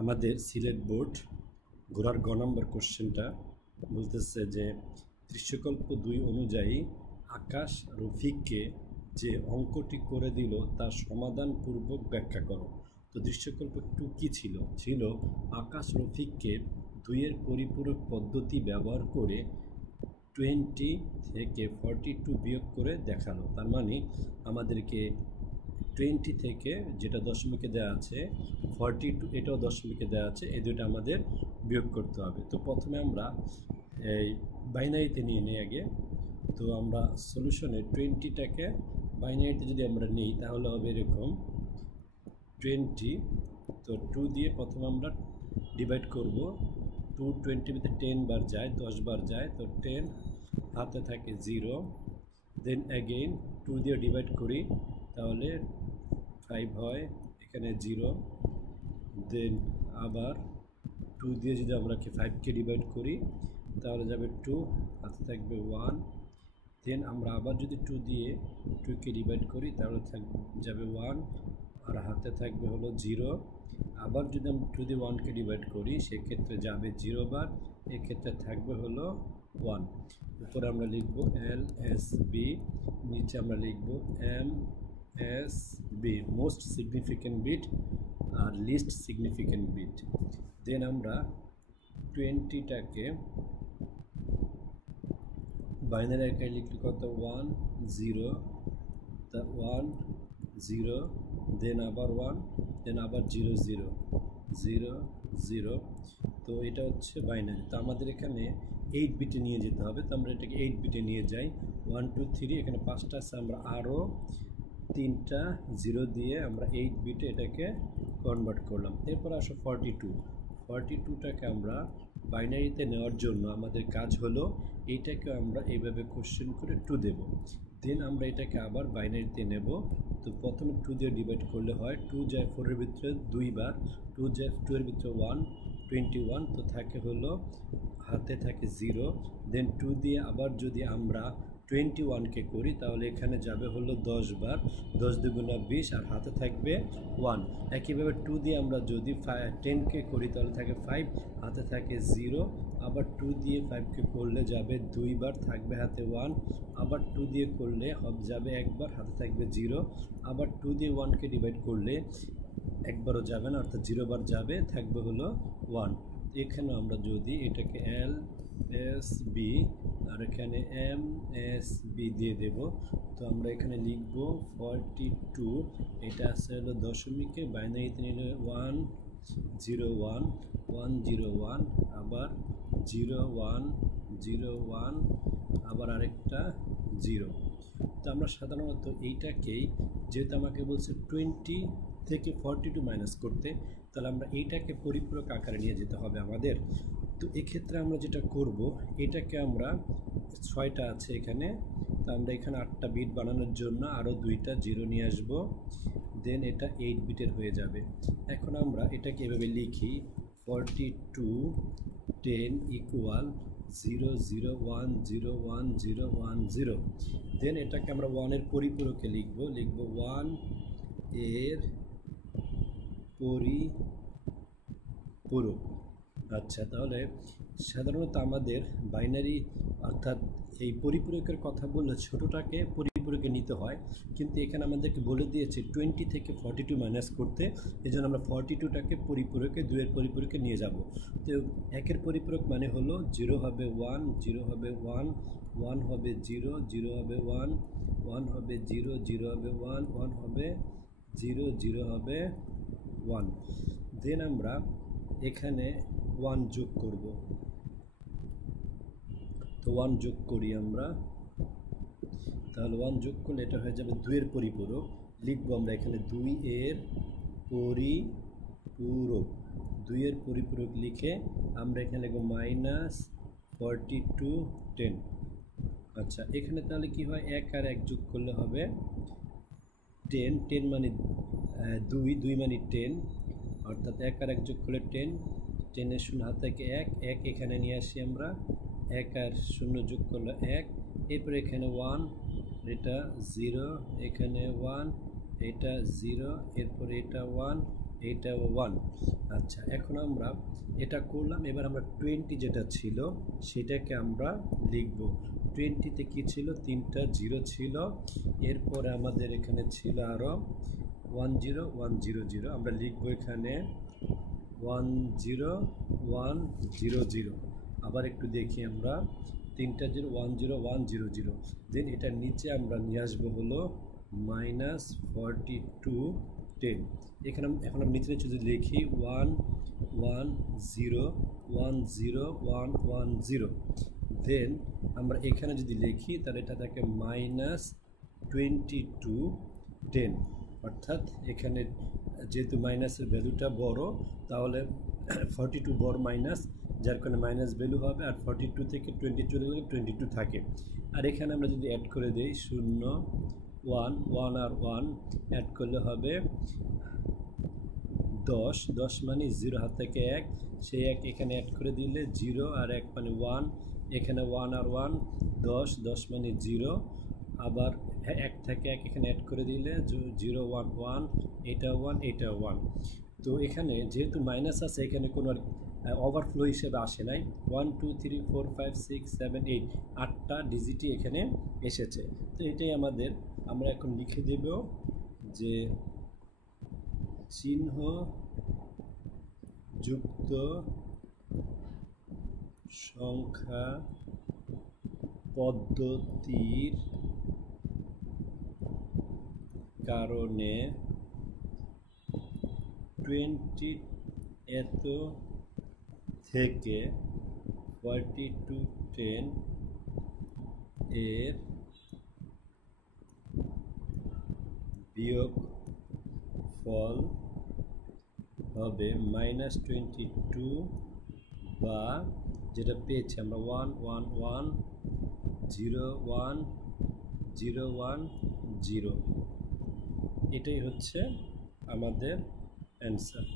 আমাদের সিলেট বোর্ড ঘোড়ার গ নম্বর কোশ্চেনটা বলতেছে যে দৃশ্যকল্প 2 অনুযায়ী আকাশ রফিককে যে অঙ্কটি করে দিল তার সমাধানপূর্বক ব্যাখ্যা করো। তো দৃশ্যকল্প 2 কী ছিল? আকাশ রফিককে 2-এর পরিপূরক পদ্ধতি ব্যবহার করে 20 থেকে 42 বিয়োগ করে দেখানো। তার মানে আমাদেরকে 20 থেকে যেটা দশমিকে দেওয়া আছে, 42 এটাও দশমিকে দেওয়া আছে, এই দুটো আমাদের বিয়োগ করতে হবে। তো প্রথমে আমরা এই বাইনারিতে নিয়ে নিই আগে। তো আমরা সলিউশনে 20টাকে বাইনারিতে যদি আমরা নিই তাহলে হবে এরকম 20। তো 2 দিয়ে প্রথমে আমরা ডিভাইড করব। 2 20 ভিতরে 10 বার যায়, 10 বার যায়, তো 10 হাতে থাকে 0। দেন অ্যাগেইন 2 দিয়ে ডিভাইড করি তাহলে 5 হয়, এখানে 0। দেন আবার 2 দিয়ে যদি আমরা 5কে ডিভাইড করি তাহলে যাবে 2, হাতে থাকবে 1। দেন আমরা আবার যদি 2 দিয়ে 2কে ডিভাইড করি তাহলে যাবে 1 আর হাতে থাকবে হলো 0। আবার যদি আমরা 2 দিয়ে 1কে ডিভাইড করি সেক্ষেত্রে যাবে 0 বার, এক্ষেত্রে থাকবে হলো 1। উপরে আমরা লিখব LSB, নিচে আমরা লিখব MSB, মোস্ট সিগনিফিক্যান্ট বিট আর লিস্ট সিগনিফিক্যান্ট বিট। দেন আমরা 20টাকে বাইনারি আকারে লিখলে কত 1 0, তা 1 0, দেন আবার 1, দেন আবার 0 0 0 0। তো এটা হচ্ছে বাইনারি। তো আমাদের এখানে 8 বিটে নিয়ে যেতে হবে। তো আমরা এটাকে 8 বিটে নিয়ে যাই। 1 2 3, এখানে 5টা আছে, আমরা আরও 3টা 0 দিয়ে আমরা 8 বিটে এটাকে কনভার্ট করলাম। এরপর আসো 42টাকে আমরা বাইনারিতে নেওয়ার জন্য আমাদের কাজ হলো এইটাকে আমরা এইভাবে কোশ্চেন করে 2 দেব। দেন আমরা এটাকে আবার বাইনারিতে নেব। তো প্রথমে 2 দিয়ে ডিভাইড করলে হয় 2 যায় 4-এর ভিতরে 2 বার, 2 যায় 2-এর ভিতরে 1, 21। তো থাকে হলো হাতে থাকে 0। দেন 2 দিয়ে আবার যদি আমরা 21কে করি তাহলে এখানে যাবে হলো 10 বার, 10 দুগুণা 20 আর হাতে থাকবে 1। একইভাবে 2 দিয়ে আমরা যদি 10কে করি তাহলে থাকে 5, হাতে থাকে 0। আবার 2 দিয়ে 5কে করলে যাবে 2 বার, থাকবে হাতে 1। আবার 2 দিয়ে করলে যাবে 1 বার, হাতে থাকবে 0। আবার 2 দিয়ে 1কে ডিভাইড করলে একবারও যাবে না, অর্থাৎ 0 বার যাবে, থাকবে হলো 1। এখানে আমরা যদি এটাকে LSB আর এখানে MSB দিয়ে দেব। তো আমরা এখানে লিখব 42, এটা আছে হলো দশমিকে, বাইনারিতে নিলে 1 0 1 1 0 1, আবার 0 1 0 1, আবার আরেকটা 0। তো আমরা সাধারণত এইটাকেই, যেহেতু আমাকে বলছে 20 থেকে 42 মাইনাস করতে, তাহলে আমরা এইটাকে পরিপূরক আকারে নিয়ে যেতে হবে আমাদের। তো এক্ষেত্রে আমরা যেটা করব, এটাকে আমরা 6টা আছে এখানে, তো আমরা এখানে 8টা বিট বানানোর জন্য আরও 2টা 0 নিয়ে আসব। দেন এটা 8 বিটের হয়ে যাবে। এখন আমরা এটাকে এভাবে লিখি 42 10 ইকুয়াল 0 0 1 0 1 0 1 0। দেন এটাকে আমরা 1-এর পরিপূরকে লিখব 1 এর পরিপূরক। আচ্ছা, তাহলে সাধারণত আমাদের বাইনারি অর্থাৎ এই পরিপূরকের কথা বললে ছোটোটাকে পরিপূরকে নিতে হয়, কিন্তু এখানে আমাদেরকে বলে দিয়েছে 20 থেকে 42 মাইনাস করতে, এই জন্য আমরা 42টাকে পরিপূরকে 2-এর পরিপূরকে নিয়ে যাব। তো 1-এর পরিপূরক মানে হলো 0 হবে 1, 0 হবে 1, 1 হবে 0, 0 হবে 1, 1 হবে 0, 0 হবে 1, 1 হবে 0, 0 হবে 1। দেন আমরা এখানে 1 যোগ করব। তো 1 যোগ করি আমরা, তাহলে 1 যোগ করলে এটা হয়ে যাবে 2-এর পরিপূরক। লিখব আমরা এখানে 2-এর পরিপূরক। 2-এর পরিপূরক লিখে আমরা এখানে লিখব -42 10। আচ্ছা, এখানে তাহলে কি হয়, 1 আর 1 যোগ করলে হবে 10, 10 মানে 2, 2 মানে 10, অর্থাৎ 1 আর 1 যোগ করলে 10, 10-এর 0 হাত থেকে 1, 1 এখানে নিয়ে আসি আমরা, 1 আর 0 যোগ করলে 1, এরপর এখানে 1, এটা 0, এখানে 1, এটা 0, এরপর এটা 1, এটা 1। আচ্ছা, এখন আমরা এটা করলাম। এবার আমরা 20 যেটা ছিল সেটাকে আমরা লিখব। 20তে কি ছিল? 3টা 0 ছিল। এরপরে আমাদের এখানে ছিল আরও 10 100। আমরা লিখব এখানে 10100। আবার একটু দেখি আমরা, 3টা 0 10100। দেন এটার নিচে আমরা নিয়ে আসবো হলো -4210। এখানে এখন আমরা নিচে নিচে যদি লিখি 110101110, দেন আমরা এখানে যদি লিখি তাহলে এটা থাকে -2210। অর্থাৎ এখানে যেহেতু মাইনাসের ভ্যালুটা বড়, তাহলে 42 বড় মাইনাস, যার কারণে মাইনাস ভ্যালু হবে। আর 42 থেকে 20 চলে গেলে 22 থাকে। আর এখানে আমরা যদি অ্যাড করে দিই 0 1 1 আর 1 অ্যাড করলে হবে 10। 10 মানে 0 হাত থেকে 1, সেই 1 এখানে অ্যাড করে দিলে 0 আর 1 মানে 1, এখানে 1 আর 1 10। 10 মানে 0, আবার 1 থেকে 1 এখানে অ্যাড করে দিলে 0 1 1, এটা 1 এটা 1। তো এখানে যেহেতু মাইনাস আছে, এখানে কোনো ওভারফ্লো হিসেবে আসে নাই। 1 2 3 4 5 6 7 8, 8টা ডিজিটই এখানে এসেছে। তো এটাই আমাদের, আমরা এখন লিখে দেব যে চিহ্ন যুক্ত সংখ্যা পদ্ধতির কারণে 20 এত থেকে 4210 এর বিয়োগ ফল হবে -22, বা যেটা পেয়েছি আমরা 111011010। এটাই হচ্ছে আমাদের অ্যান্সার।